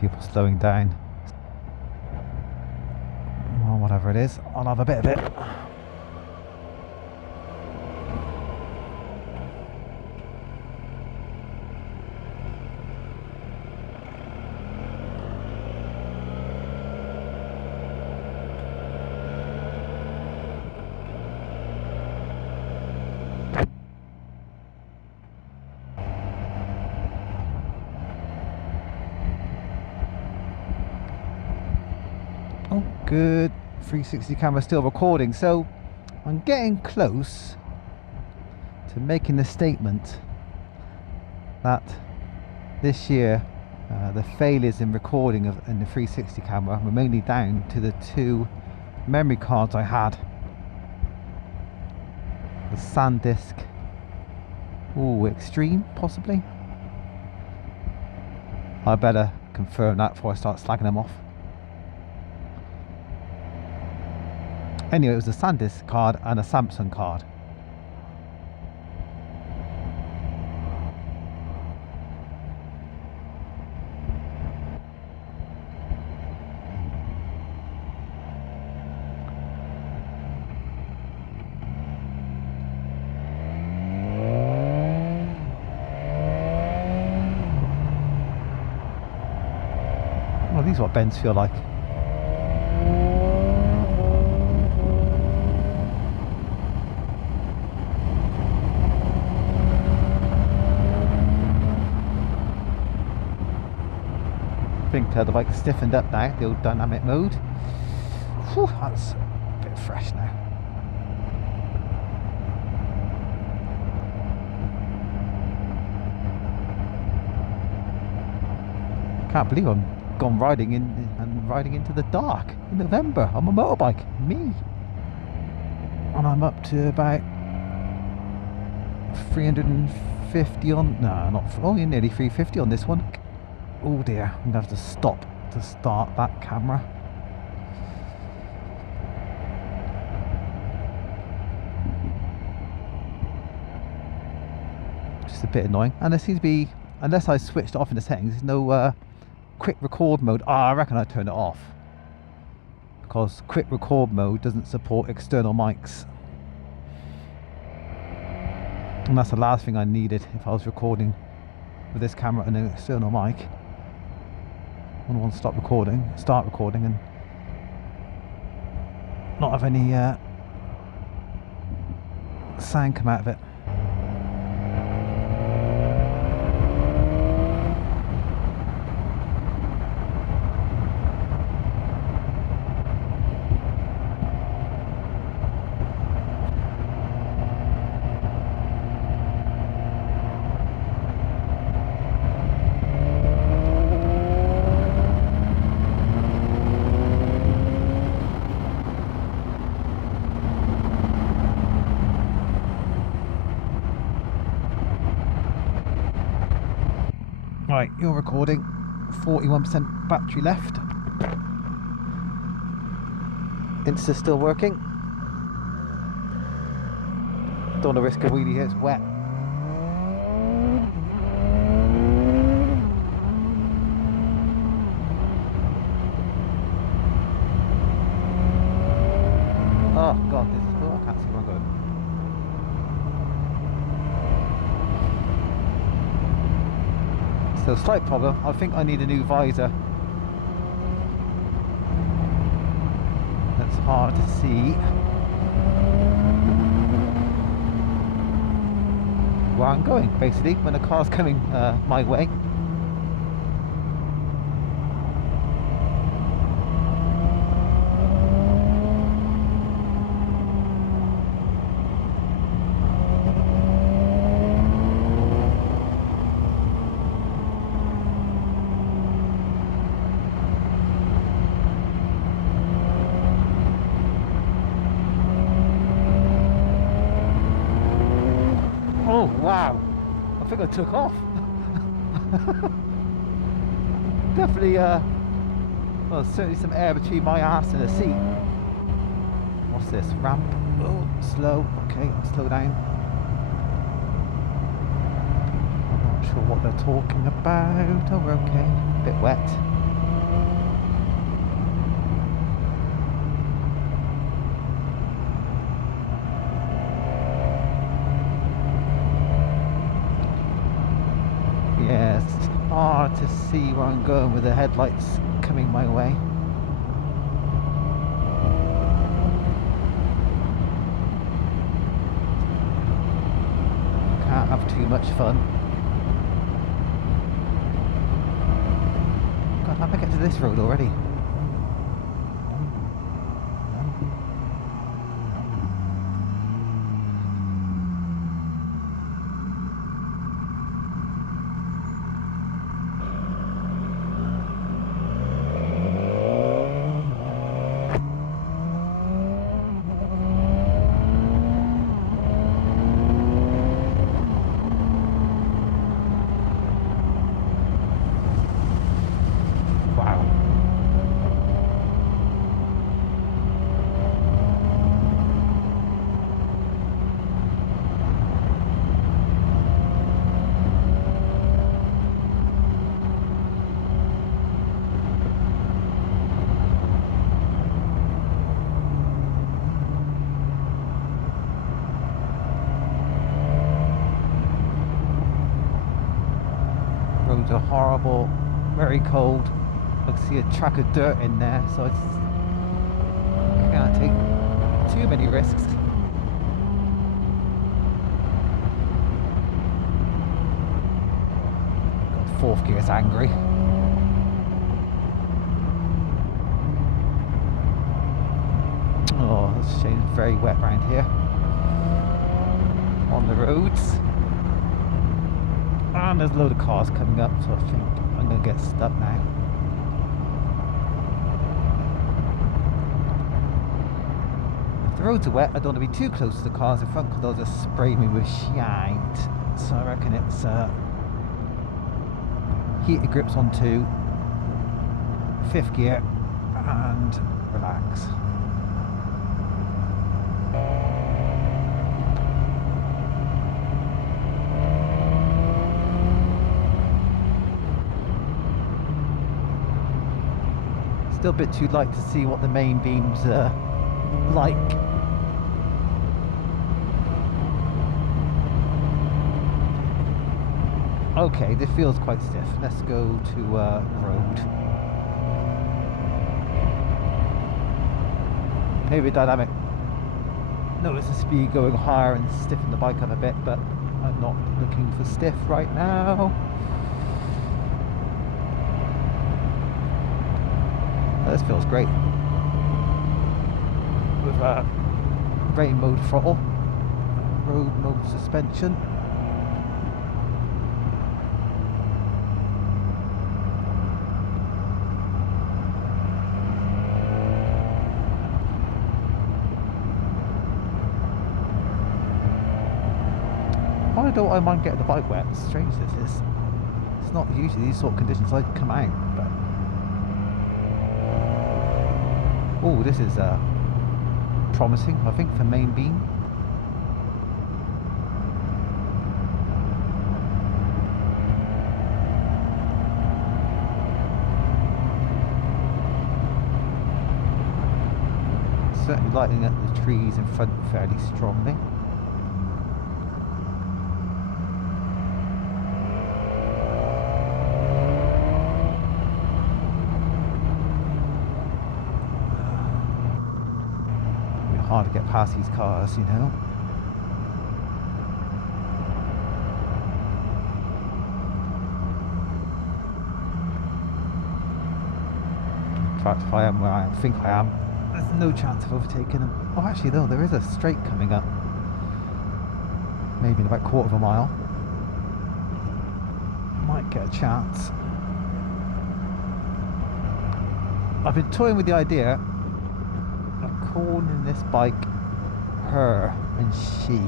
People slowing down. Well, whatever it is, I'll have a bit of it. Oh, good. 360 camera still recording. So I'm getting close to making the statement that this year the failures in recording in the 360 camera were mainly down to the two memory cards I had. The SanDisk, Extreme possibly. I better confirm that before I start slagging them off. Anyway, it was a SanDisk card and a Samsung card. Well, these are what bends feel like. I think the bike's stiffened up now, the old dynamic mode. Whew, that's a bit fresh now. Can't believe I'm gone riding into the dark in November on my motorbike. Me. And I'm up to about 350 on. No, not. Oh, you're nearly 350 on this one. Oh dear, I'm gonna have to stop to start that camera. Just a bit annoying. And there seems to be, unless I switched off in the settings, there's no quick record mode. I reckon I turned it off, because quick record mode doesn't support external mics. And that's the last thing I needed if I was recording with this camera and an external mic. I want to start recording and not have any sound come out of it. Right, you're recording. 41% battery left. Insta's still working. Don't want to risk a wheelie here, it's wet. Oh god, this is, I can't see where I'm going. So slight problem, I think I need a new visor. That's hard to see where I'm going, basically, when the car's coming my way. Oh wow, I think I took off. Definitely well, certainly some air between my ass and the seat. What's this, ramp? Oh, slow, okay, I'll slow down. I'm not sure what they're talking about. Oh, we're okay. A bit wet. Yes, it's hard to see where I'm going with the headlights coming my way. Can't have too much fun. God, how did I get to this road already? Roads are horrible, very cold. I can see a track of dirt in there, so I can't take too many risks. God, fourth gear's angry. Oh, that's a shame. It's very wet around here on the roads. And there's a load of cars coming up, so I think I'm going to get stuck now. If the roads are wet, I don't want to be too close to the cars in front because they'll just spray me with shite. So I reckon it's heated grips on 2, 5th gear, and relax. Still a bit too light to see what the main beams are like. Okay, this feels quite stiff. Let's go to road. Maybe dynamic. Notice the speed going higher and stiffen the bike up a bit, but I'm not looking for stiff right now. This feels great with rain mode throttle, road mode suspension. Why don't I mind getting the bike wet? It's strange this is. It's not usually these sort of conditions I'd come out, but. Oh, this is promising, I think, for main beam. Certainly lighting up the trees in front fairly strongly. Hard to get past these cars, you know. In fact, if I am where I think I am, there's no chance of overtaking them. Oh, actually, though, there is a straight coming up. Maybe in about a quarter of a mile. Might get a chance. I've been toying with the idea calling this bike her and she.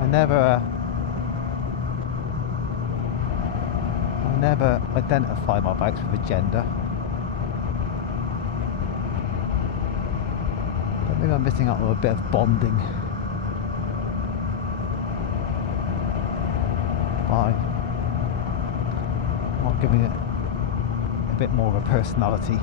I never identify my bikes with a gender, but maybe I'm missing out on a bit of bonding. by not giving it a bit more of a personality.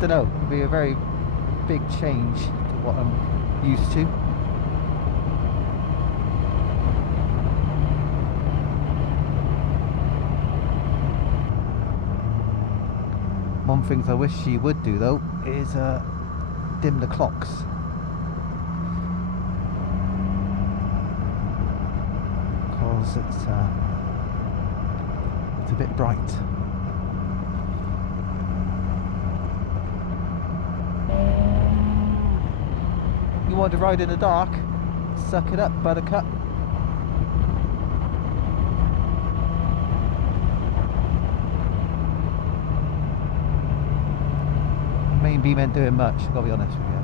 Don't know, it'll be a very big change to what I'm used to. One thing I wish she would do though is dim the clocks. Because it's a bit bright. You want to ride in the dark? Suck it up, buttercup. Main beam ain't doing much, I've got to be honest with you.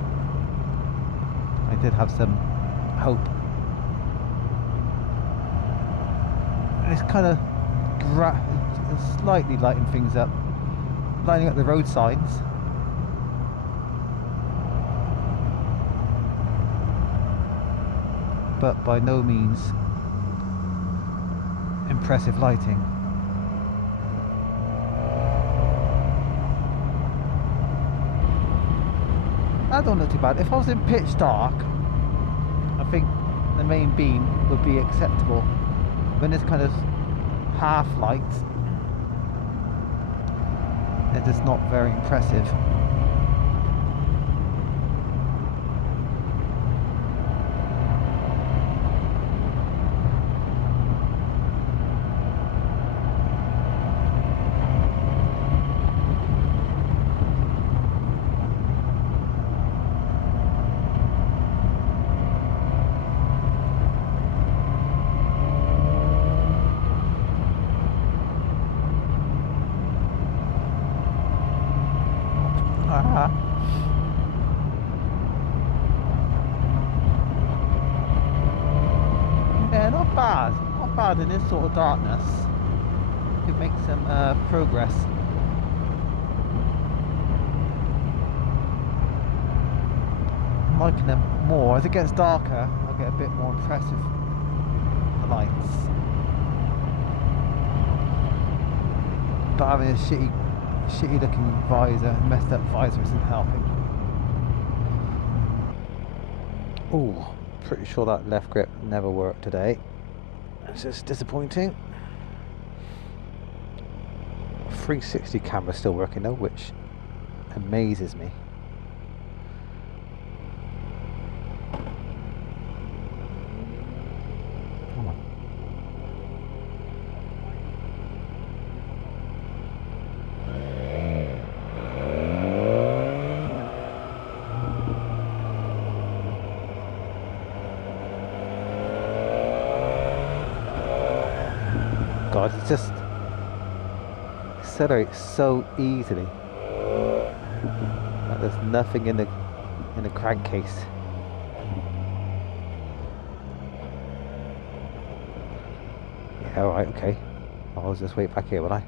I did have some hope. And it's kind of slightly lighting things up, lighting up the road signs. But by no means impressive lighting. That don't look too bad. If I was in pitch dark, I think the main beam would be acceptable. When it's kind of half light, it's just not very impressive. Yeah, not bad in this sort of darkness. You can make some progress. I'm liking them more. As it gets darker, I'll get a bit more impressive lights. But having a shitty looking visor, messed up visor isn't helping. Oh, pretty sure that left grip never worked today. It's just disappointing. 360 camera still working though, which amazes me. Come on. God, it just accelerates so easily. Like there's nothing in the crankcase. Yeah, alright, okay. I'll just wait back here, will I?